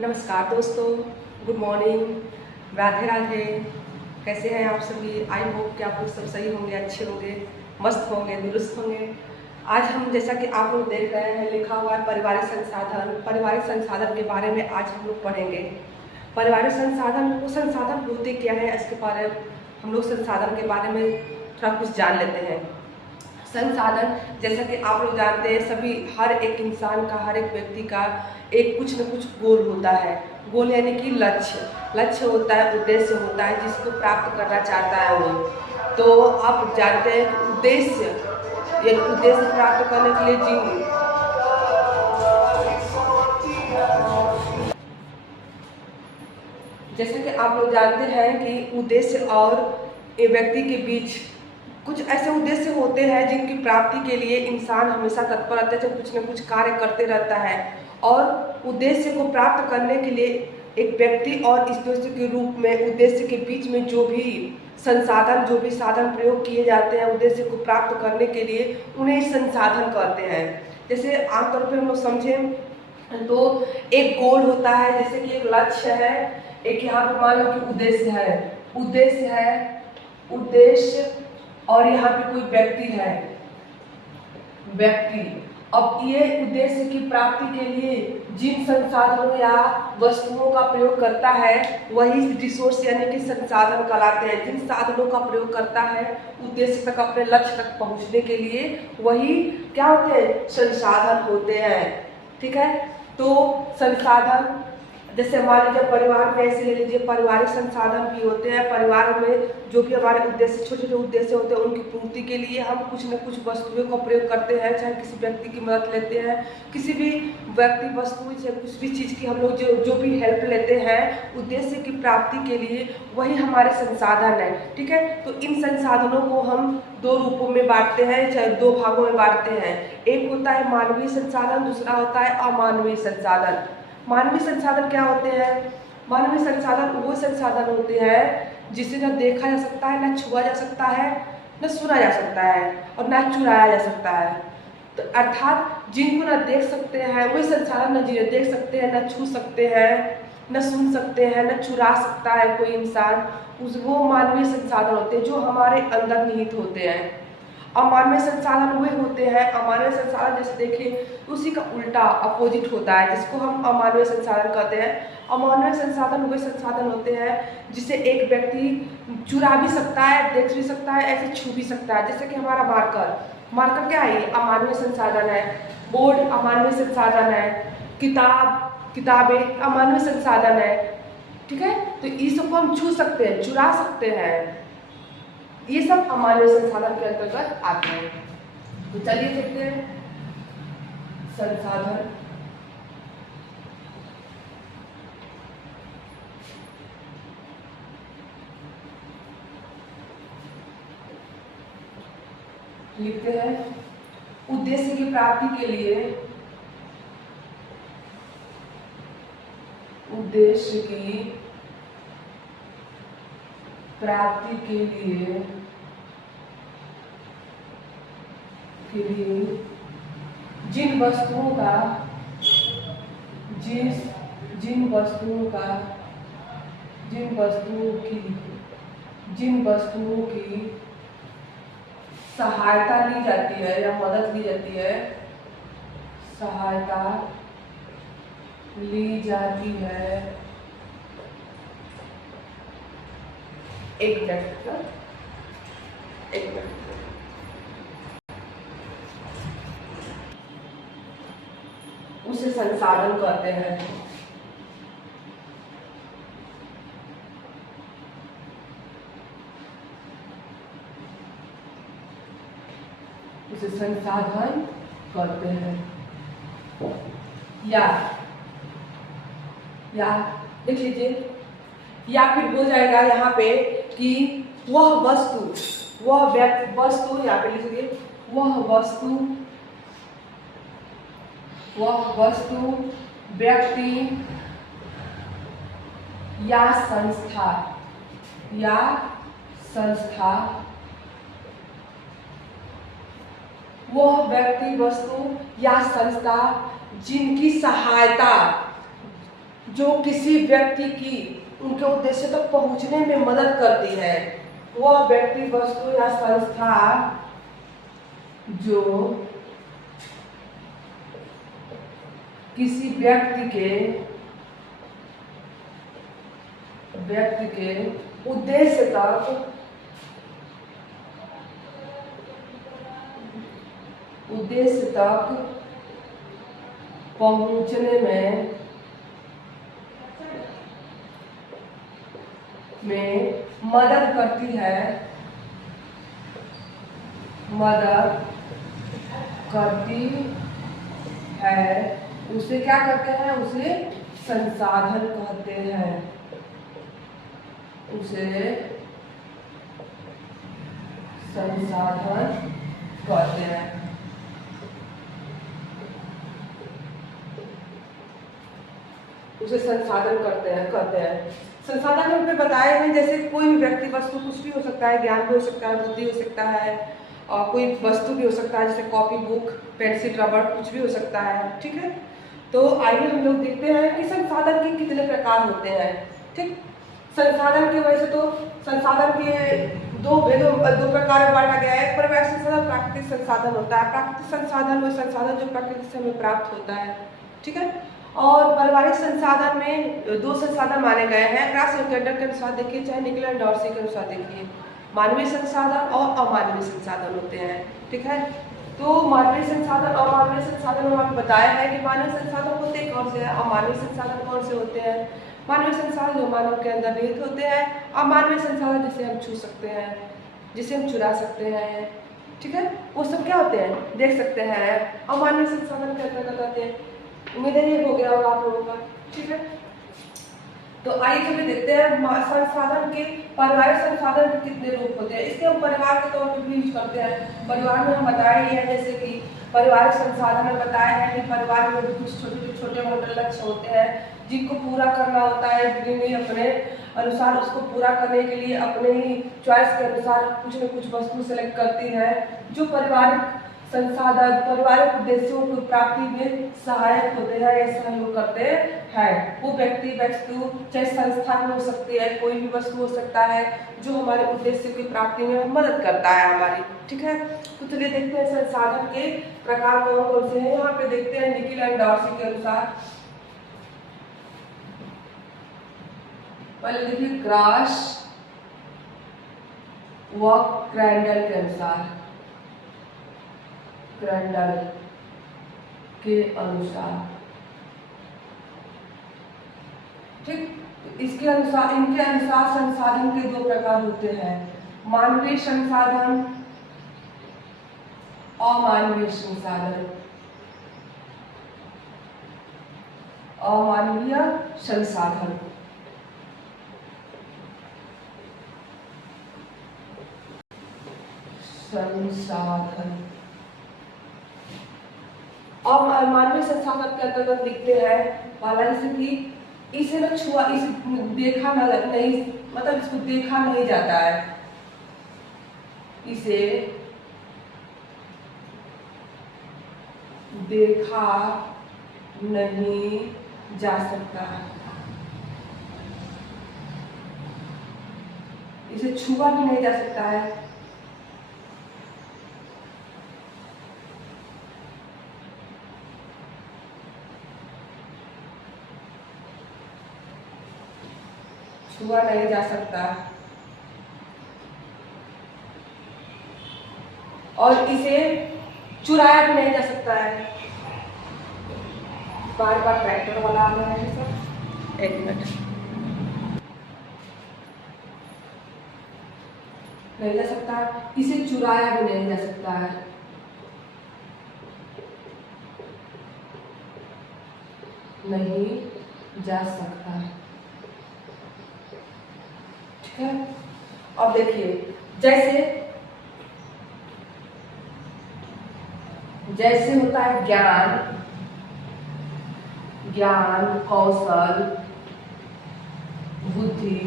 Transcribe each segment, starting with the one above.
नमस्कार दोस्तों, good morning, Radhe Radhe. कैसे हैं आप सभी? आई होप कि आप लोग सब सही होंगे, अच्छे होंगे, मस्त होंगे, दुरुस्त होंगे। आज हम, जैसा कि आप लोग देख रहे हैं, लिखा हुआ है पारिवारिक संसाधन के बारे में आज हम लोग पढ़ेंगे। पारिवारिक संसाधन, वो संसाधन होते क्या है, इसके बारे में हम लोग संसाधन के बारे में थोड़ा कुछ जान लेते हैं। संसाधन, जैसा कि आप लोग जानते हैं, सभी हर एक इंसान का, हर एक व्यक्ति का एक कुछ न कुछ गोल होता है। गोल यानी कि लक्ष्य होता है, उद्देश्य होता है, जिसको प्राप्त करना चाहता है वो। तो आप जानते हैं कि उद्देश्य प्राप्त करने के लिए जैसे कि आप लोग जानते हैं कि उद्देश्य और व्यक्ति के बीच कुछ ऐसे उद्देश्य होते हैं जिनकी प्राप्ति के लिए इंसान हमेशा तत्पर रहता है, कुछ न कुछ कार्य करते रहता है। और उद्देश्य को प्राप्त करने के लिए एक व्यक्ति और इस उद्देश्य के रूप में उद्देश्य के बीच में जो भी साधन प्रयोग किए जाते हैं उद्देश्य को प्राप्त करने के लिए, उन्हें संसाधन कहते हैं। जैसे आमतौर पर हम लोग समझें तो एक गोल होता है, जैसे कि एक लक्ष्य है, एक यहाँ पर मान लो कि उद्देश्य और यहाँ पे कोई व्यक्ति। अब ये उद्देश्य की प्राप्ति के लिए जिन संसाधनों या वस्तुओं का प्रयोग करता है वही रिसोर्स यानी कि संसाधन कहलाते हैं। जिन साधनों का प्रयोग करता है उद्देश्य तक, अपने लक्ष्य तक पहुंचने के लिए, वही क्या होते हैं? संसाधन होते हैं। ठीक है, तो संसाधन जैसे मान लीजिए परिवार में ऐसे ले लीजिए, पारिवारिक संसाधन भी होते हैं। परिवार में जो भी हमारे उद्देश्य, छोटे छोटे उद्देश्य होते हैं, उनकी पूर्ति के लिए हम कुछ न कुछ वस्तुओं का प्रयोग करते हैं। चाहे किसी व्यक्ति की मदद लेते हैं, किसी भी व्यक्ति, वस्तु, चाहे कुछ भी चीज़ की हम लोग जो भी हेल्प लेते हैं उद्देश्य की प्राप्ति के लिए, वही हमारे संसाधन है। ठीक है, तो इन संसाधनों को हम दो रूपों में बांटते हैं, चाहे दो भागों में बांटते हैं। एक होता है मानवीय संसाधन, दूसरा होता है अमानवीय संसाधन। मानवीय संसाधन क्या होते हैं? मानवीय संसाधन वो संसाधन होते हैं जिसे न देखा जा सकता है, न छुआ जा सकता है, न सुना जा सकता है और न चुराया जा सकता है। तो अर्थात जिनको न देख सकते हैं वही संसाधन, न जिन्हें देख सकते हैं, न छू सकते हैं, न सुन सकते हैं, न चुरा सकता है कोई इंसान, वो मानवीय संसाधन होते हैं जो हमारे अंदर निहित होते हैं। अमानवीय संसाधन वे होते हैं, अमानवीय संसाधन जैसे देखें उसी का उल्टा अपोजिट होता है, जिसको हम अमानवीय संसाधन कहते हैं। अमानवीय संसाधन वे संसाधन होते हैं जिसे एक व्यक्ति चुरा भी सकता है, देख भी सकता है, ऐसे छू भी सकता है। जैसे कि हमारा मार्कर क्या है? अमानवीय संसाधन है। बोर्ड अमानवीय संसाधन है। किताबें अमानवीय संसाधन है। ठीक है, तो ये सबको हम छू सकते हैं, चुरा सकते हैं, ये सब अमानवीय संसाधन के अंतर्गत आते हैं। तो चलिए देखते हैं संसाधन। लिखते हैं उद्देश्य की प्राप्ति के लिए, उद्देश्य की प्राप्ति के लिए जिन वस्तुओं की सहायता ली जाती है या मदद ली जाती है, सहायता ली जाती है एक मिनट, उसे संसाधन कहते हैं। उसे संसाधन कहते हैं। या देख लीजिए, या फिर हो जाएगा यहाँ पे कि वह वस्तु यहाँ पे लिखिए, वह वस्तु व्यक्ति या संस्था वह व्यक्ति, वस्तु या संस्था जिनकी सहायता जो किसी व्यक्ति की उनके उद्देश्य तक पहुंचने में मदद करती है, वह व्यक्ति, वस्तु या संस्था जो किसी व्यक्ति के उद्देश्य तक पहुंचने में मदद करती है, उसे क्या कहते हैं? उसे संसाधन कहते हैं। उसे संसाधन कहते हैं। उसे संसाधन कहते हैं। संसाधन में बताए हैं, जैसे कोई भी व्यक्ति, वस्तु, कुछ भी हो सकता है, ज्ञान भी हो सकता है, बुद्धि हो सकता है, और कोई वस्तु भी हो सकता है, जैसे कॉपी, बुक, पेंसिल, रबड़, कुछ भी हो सकता है। ठीक है, तो आइए हम लोग देखते हैं कि संसाधन के कितने प्रकार होते हैं। ठीक, संसाधन के वैसे तो संसाधन के दो प्रकार में बांटा गया है। परिवार संसाधन, प्राकृतिक संसाधन होता है। प्राकृतिक संसाधन वो संसाधन जो प्रकृति से हमें प्राप्त होता है। ठीक है, और पारिवारिक संसाधन में दो संसाधन माने गए हैं। क्रास एल्केंडर के अनुसार देखिए, चाहे निकोल एंड डॉर्सी के अनुसार देखिए, मानवीय संसाधन और अमानवीय संसाधन होते हैं। ठीक है, तो मानवीय संसाधन और अमानवीय संसाधन में आपको बताया है कि मानवीय संसाधन होते कौन से हैं, अमानवीय संसाधन कौन से होते हैं। मानवीय संसाधन जो मानव के अंदर निहित होते हैं, अमानवीय संसाधन जिसे हम छू सकते हैं, जिसे हम चुरा सकते हैं। ठीक है, वो सब क्या होते हैं? देख सकते हैं। अमानवीय संसाधन के अंतर्गत आते हैं। उम्मीद है ये हो गया होगा आप लोगों का। ठीक है, तो आइए चलिए देखते हैं संसाधन के, पारिवारिक संसाधन के कितने रूप होते हैं। इसके हम परिवार के तौर पर भी यूज करते हैं। परिवार में हम बताया ही है, जैसे कि पारिवारिक संसाधन में बताया है कि परिवार में भी कुछ छोटे मोटे लक्ष्य होते हैं जिनको पूरा करना होता है। गृहिणी अपने अनुसार उसको पूरा करने के लिए अपने ही चॉइस के अनुसार कुछ न कुछ वस्तु सेलेक्ट करती है, जो पारिवारिक संसाधन पारिवारिक उद्देश्यों की प्राप्ति में सहायक होते हैं या सहयोग करते हैं। वो व्यक्ति, वस्तु, चाहे संस्था हो सकती है, कोई भी वस्तु हो सकता है जो हमारे उद्देश्य की प्राप्ति में मदद करता है हमारी। ठीक है, तो चलिए देखते हैं संसाधन के प्रकार कौन कौन से हैं। यहाँ पे देखते हैं निकोल एंड डॉर्सी के अनुसार। पहले देखिए ग्रास व क्रैंडल के अनुसार, क्रैंडल के अनुसार। ठीक, इसके अनुसार, इनके अनुसार संसाधन के दो प्रकार होते हैं, मानवीय संसाधन, अमानवीय संसाधन। अमानवीय संसाधन, और मानवीय संसाधन के अंतर्गत लिखते हैं वाला, जैसे कि इसे न छुआ, इसे देखा नहीं, मतलब इसको देखा नहीं जाता है, इसे देखा नहीं जा सकता, इसे छुआ भी नहीं जा सकता है। छुआ नहीं जा सकता, और इसे चुराया भी नहीं जा सकता है। बार बार ट्रैक्टर वाला आ रहा है सर, एक मिनट, नहीं जा सकता, इसे चुराया भी नहीं जा सकता है। नहीं जा सकता। ठीक है, अब देखिए, जैसे होता है ज्ञान, कौशल, बुद्धि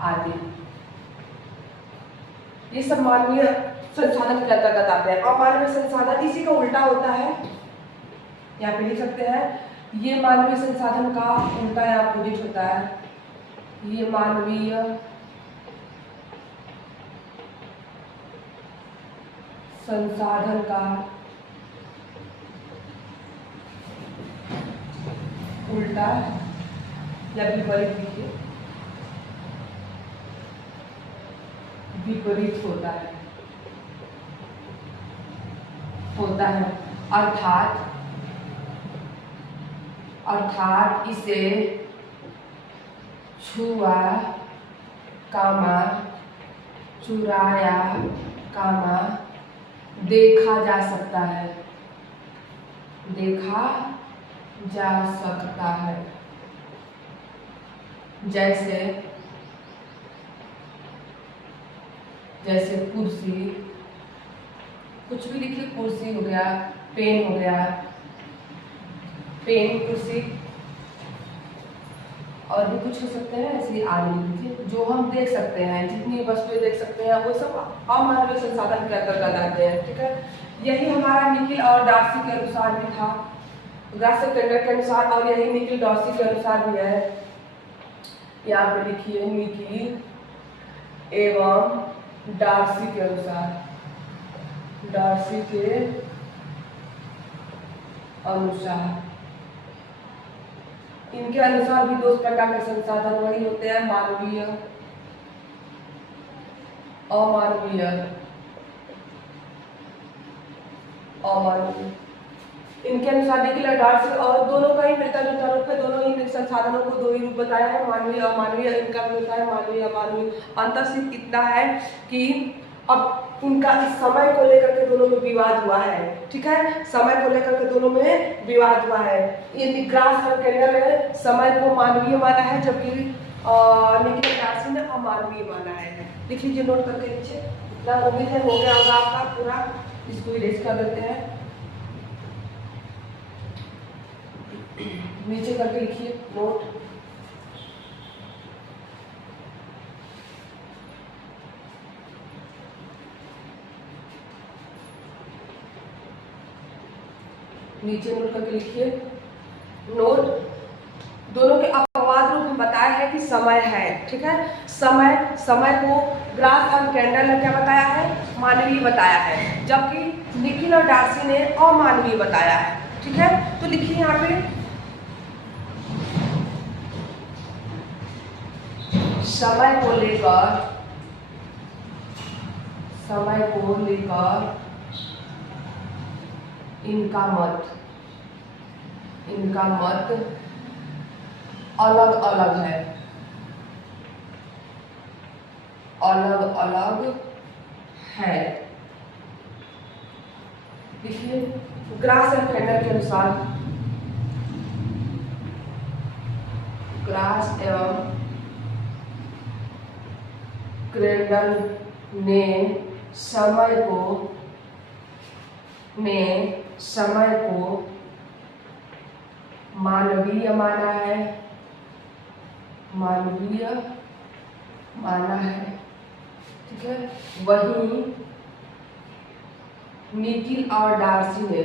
आदि, ये सब मानवीय संसाधन के अंतर्गत आते हैं। अमानवीय संसाधन इसी का उल्टा होता है। यहाँ पे लिख सकते हैं ये मानवीय संसाधन का उल्टा या अपोजिट होता है। ये मानवीय संसाधन का उल्टा या विपरीत लिखिए, विपरीत होता है अर्थात इसे छुआ कामा चुराया कामा देखा जा सकता है, देखा जा सकता है। जैसे कुर्सी, कुछ भी लिखिए, कुर्सी हो गया, पेन हो गया, पेन कुर्सी, और भी कुछ हो सकते हैं ऐसे आदमी लिखिए। जो हम देख सकते हैं, जितनी वस्तुएं देख सकते हैं वो सब अमानवीय संसाधन के अंतर्गत आते हैं। ठीक है, यही हमारा निखिल और डार्सी के अनुसार भी था, ग्रास और टेंडर के अनुसार, और यही निखिल डार्सी के अनुसार भी है। यहाँ पे लिखिए निखिल एवं डार्सी के अनुसार, डार्सी के अनुसार, इनके अनुसार भी दो प्रकार के संसाधन वही होते हैं, मानवीय अमानवीय। इनके अनुसार निखिल और डार्सी, और दोनों का ही मिलता जुलता रूप है, दोनों ही संसाधनों को दो ही रूप बताया है, मानवीय अमानवीय। इनका भी होता है मानवीय अमानवीय। अंतर सिर्फ इतना है कि अब उनका इस समय को लेकर के दोनों में विवाद हुआ है। ठीक है, समय को लेकर के दोनों में विवाद हुआ है। ये ग्रास और टेंडर ने समय को मानवीय माना है, जबकि निखिल डार्सी ने अमानवीय माना है। लिख लीजिए नोट करके नीचे। इतना उम्मीद है हो गया होगा आपका पूरा, इसको इरेज कर देते हैं, नीचे करके लिखिए नोट। नीचे नोट करके लिखिए नोट। दोनों के अपवाद रूप में बताया है कि समय है। ठीक है, समय को ग्रास और कैंडल ने क्या बताया है, मानवीय बताया है, जबकि निखिल और डार्सी ने अमानवीय बताया है। ठीक है, तो लिखिए यहाँ पे समय को लेकर इनका मत अलग अलग है, देखिए ग्रास एंड कैंडल के अनुसार, ग्रास एवं क्रेंडल ने समय को मानवीय माना है। ठीक है, वहीं निखिल और डार्सी ने,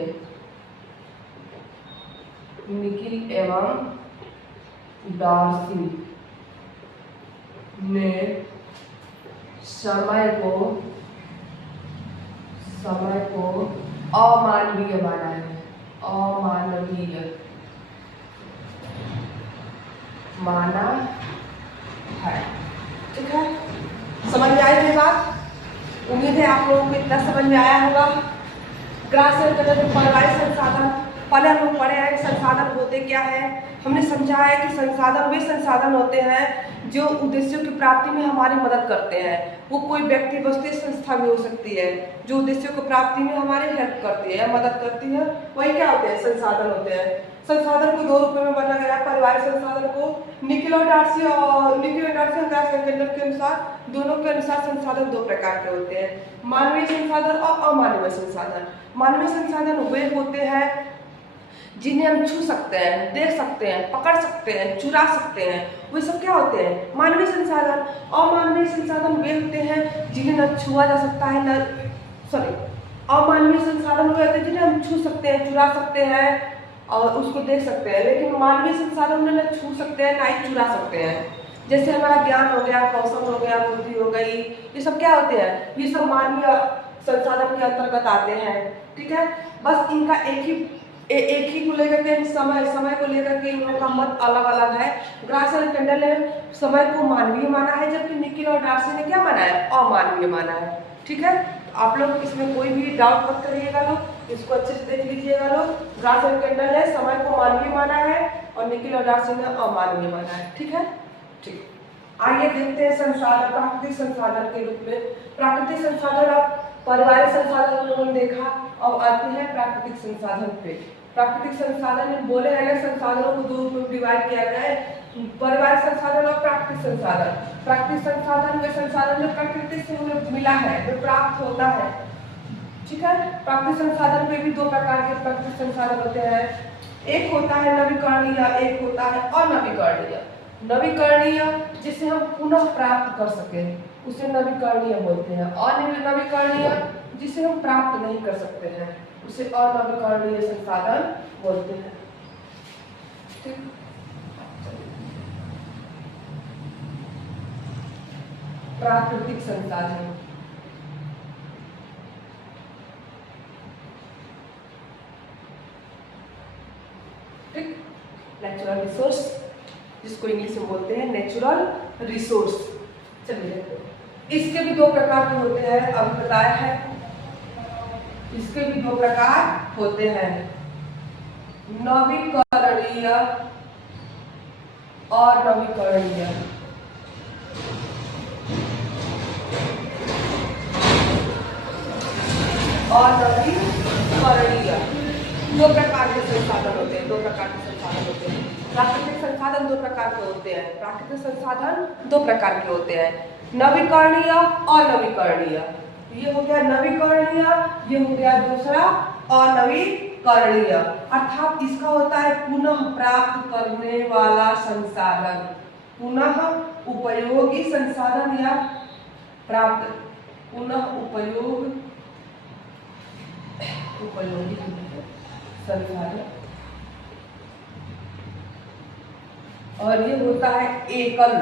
निखिल एवं डार्सी ने समय को अमानवीय माना है, अमानवीय माना है। ठीक है, समझ में आई मेरी बात? उम्मीद है आप लोगों को इतना समझ में आया होगा। ग्रास एंड कैंडल में पारिवारिक संसाधन, पहले हम लोग पढ़े हैं कि संसाधन होते क्या है। हमने समझा है कि संसाधन वे संसाधन होते हैं जो उद्देश्यों की प्राप्ति में हमारी मदद करते हैं। वो कोई व्यक्ति, वस्तु, संस्था भी हो सकती है जो उद्देश्यों की प्राप्ति में हमारी हेल्प करती है, मदद करती है। वही क्या होते हैं, संसाधन होते हैं। संसाधन को दो रूपों में बांटा गया है, पारिवारिक संसाधन को। निखिल और डार्सी और ग्रास एंड कैंडल के अनुसार, दोनों के अनुसार संसाधन दो प्रकार के होते हैं, मानवीय संसाधन और अमानवीय संसाधन। मानवीय संसाधन वे होते हैं जिन्हें हम छू सकते हैं, देख सकते हैं, पकड़ सकते हैं, चुरा सकते हैं, वे सब क्या होते हैं, मानवीय संसाधन। अमानवीय संसाधन वे होते हैं जिन्हें न छुआ जा सकता है, अमानवीय संसाधन वे होते हैं जिन्हें हम छू सकते हैं, चुरा सकते हैं, और उसको देख सकते हैं, लेकिन मानवीय संसाधन में न छू सकते हैं ना ही चुरा सकते हैं। जैसे हमारा ज्ञान हो गया, कौशल हो गया, बुद्धि हो गई, ये सब क्या होते हैं, ये सब मानवीय संसाधन के अंतर्गत आते हैं। ठीक है, बस इनका एक ही को लेकर के समय को लेकर के इन लोगों का मत अलग अलग है। ग्रास और केंडल ने समय को मानवीय माना है, जबकि निकिल और डार्सी ने क्या माना है, अमानवीय माना है। ठीक है, तो आप लोग इसमें कोई भी डाउट मत करिएगा लोग, इसको अच्छे से देख लीजिएगा लोग। ग्रास और केंडल ने समय को मानवीय माना है और निकिल और डार्सी ने अमानवीय माना है। ठीक है, ठीक, आइए देखते हैं संसाधन, प्राकृतिक संसाधन के रूप में। प्राकृतिक संसाधन, आप पारिवारिक संसाधन लोगों ने देखा, अब आते हैं प्राकृतिक संसाधन पे। प्राकृतिक संसाधन में बोले हैं ना, संसाधनों को दो रूप में डिवाइड किया गया है, पारिवारिक संसाधन और प्राकृतिक संसाधन। प्राकृतिक संसाधन वे संसाधन जो प्रकृति से हमें मिला है, जो प्राप्त होता है। ठीक है, प्राकृतिक संसाधन में भी दो प्रकार के प्राकृतिक संसाधन होते हैं, एक होता है नवीकरणीय, एक होता है अनवीकरणीय। नवीकरणीय जिसे हम पुनः प्राप्त कर सके उसे नवीकरणीय बोलते हैं। अनवीकरणीय जिसे हम प्राप्त नहीं कर सकते हैं उसे अनवीकरणीय संसाधन बोलते हैं। ठीक, प्राकृतिक संसाधन, ठीक, नेचुरल रिसोर्स, जिसको इंग्लिश में बोलते हैं नेचुरल रिसोर्स। चलिए, इसके भी दो प्रकार के होते हैं, अभी बताया है। इसके भी दो प्रकार होते हैं, नवीकरणीय और नवीकरणीय। और नवीकरणीय दो प्रकार के संसाधन होते हैं, दो प्रकार के संसाधन होते हैं। प्राकृतिक संसाधन दो प्रकार के होते हैं, प्राकृतिक संसाधन दो प्रकार के होते हैं, नवीकरणीय और नवीकरणीय। ये हो गया नवीकरणीय, ये हो गया दूसरा अनवीकरणीय। अर्थात इसका होता है पुनः प्राप्त करने वाला संसाधन, पुनः उपयोगी संसाधन या प्राप्त पुनः उपयोगी संसाधन। और ये होता है एकल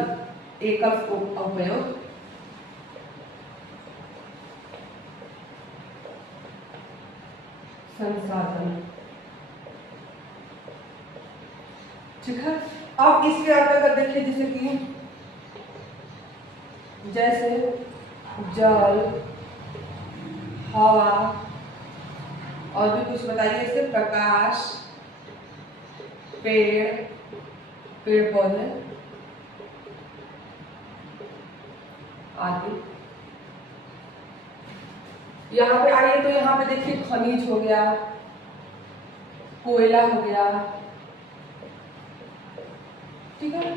उपयोग संसाधन। ठीक है, अब इसके अंतर्गत देखिए, जैसे जल, हवा और भी कुछ बताइए, इससे प्रकाश, पेड़ पौधे आदि। यहाँ पे आइए तो यहाँ पे देखिए खनिज हो गया, कोयला हो गया। ठीक है,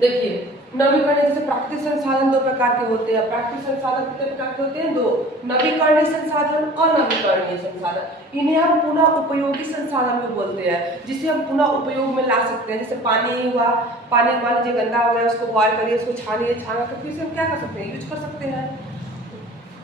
देखिए नवीकरणीय जैसे प्राकृतिक संसाधन दो प्रकार के होते हैं। प्राकृतिक संसाधन कितने प्रकार के होते हैं, दो, नवीकरणीय संसाधन और नवीकरणीय संसाधन। इन्हें हम पुनः उपयोगी संसाधन में बोलते हैं, जिसे हम पुनः उपयोग में ला सकते हैं। जैसे पानी हुआ, पानी मान लीजिए गंदा हो गया, उसको बॉयल करिए, उसको छानिए, छाना कर फिर से हम क्या कर सकते हैं, यूज कर सकते हैं।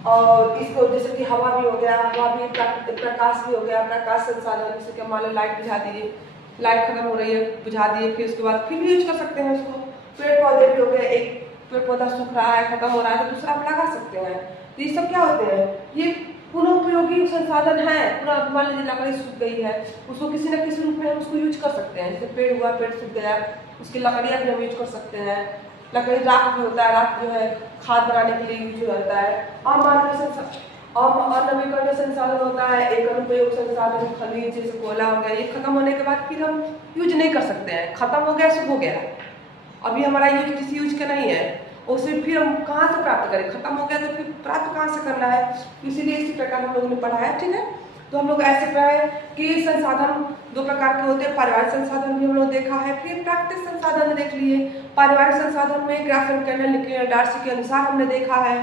और इसको जैसे कि हवा भी हो गया, हवा भी प्रकाश भी हो गया, प्रकाश संसाधन। जैसे कि मान लो लाइट बुझा दीजिए, लाइट खत्म हो रही है, बुझा दिए, फिर उसके बाद फिर भी यूज कर सकते हैं उसको। पेड़ पौधे भी हो गए, एक पेड़ पौधा सूख रहा है, खत्म हो रहा है, तो दूसरा आप लगा सकते हैं। तो ये सब क्या होते हैं, ये पुनः उपयोगी संसाधन है। पूरा मान लीजिए लकड़ी सूख गई है, उसको किसी न किसी रूप में हम उसको यूज कर सकते हैं। जैसे पेड़ हुआ, पेड़ सूख गया, उसकी लकड़ियाँ भी हम यूज कर सकते हैं। लकड़ी राख भी होता है, राख जो है खाद बनाने के लिए यूज होता है। अनवीकरणीय संसाधन होता है एक अनुपयोग संसाधन, खनिज जैसे कोयला हो गया, ये खत्म होने के बाद फिर हम यूज नहीं कर सकते हैं, खत्म हो गया, सब हो गया, अभी हमारा यूज किसी यूज का नहीं है, उसे फिर हम कहाँ से प्राप्त करें, खत्म हो गया तो फिर प्राप्त कहाँ से करना है। इसीलिए इसी प्रकार हम लोगों ने पढ़ा है। ठीक है, तो हम लोग ऐसे पढ़े कि संसाधन दो प्रकार के होते हैं। पारिवारिक संसाधन भी हम लोग देखा है, फिर प्राकृतिक संसाधन देख लिए। पारिवारिक संसाधन में ग्रास एंड केंडल, निकिल और डार्सी के अनुसार हमने देखा है।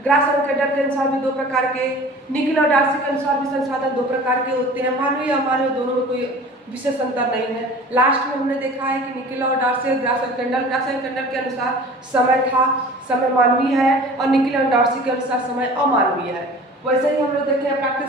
ग्रास एंड केंडल के अनुसार भी दो प्रकार के, निकिल और डार्सी के अनुसार भी संसाधन दो प्रकार के होते हैं। मानवीय अमानवीय दोनों में कोई विशेष अंतर नहीं है। लास्ट में हमने देखा है कि निकिल और डार्सी और ग्रास एंड केंडल के अनुसार समय था, समय मानवीय है, और निकिल और डार्सी के अनुसार समय अमानवीय है। वैसे ही हम लोग देखे प्राकृतिक